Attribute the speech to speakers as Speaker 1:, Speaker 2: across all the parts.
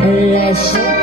Speaker 1: Bless you.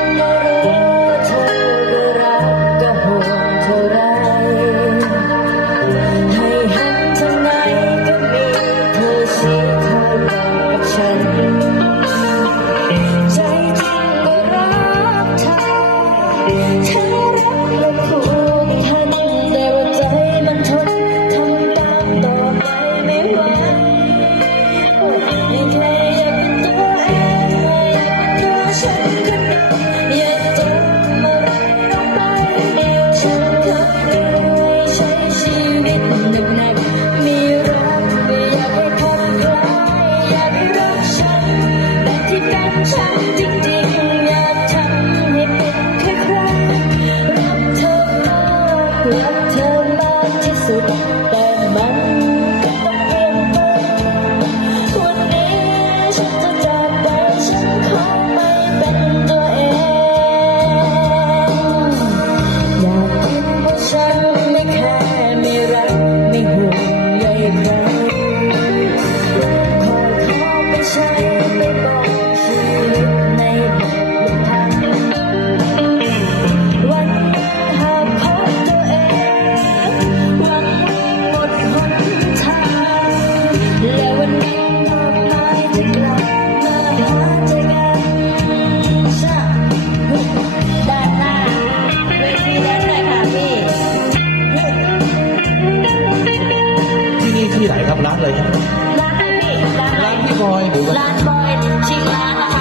Speaker 1: รักเธอมากที่สุด ที่ไหนค
Speaker 2: รับร้านอะไรครับ
Speaker 1: ร้านใครพี่ร้าน
Speaker 2: พี่บอยหรือ
Speaker 1: ร้านบอยชิงร้าน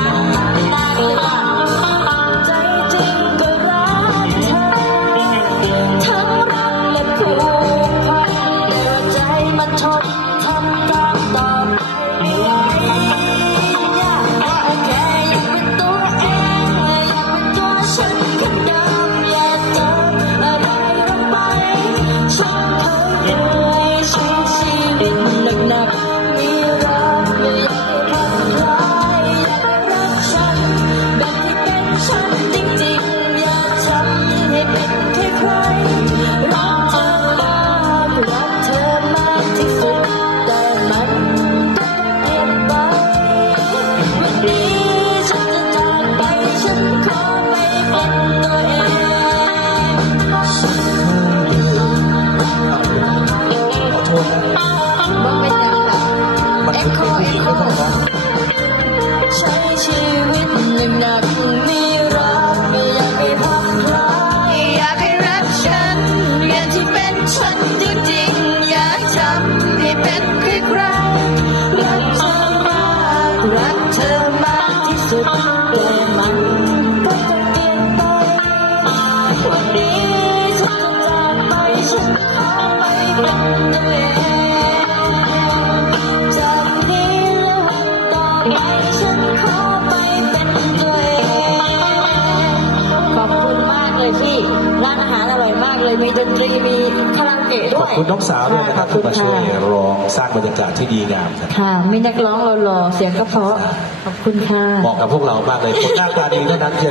Speaker 1: ดนตรีมีคาราเตะด้ขวอบย คุ
Speaker 2: ณน้องสาวด้วยนะครับที่มาช่วยร้องสร้างบรรยากาศที่ดีงามค่ะ
Speaker 1: มีนักร้องร้อๆเสียงกระเพราะขอบคุณค่ะ
Speaker 2: เหมาะกับพวกเรามากเลยคนหน้าตาดีเท่านั้น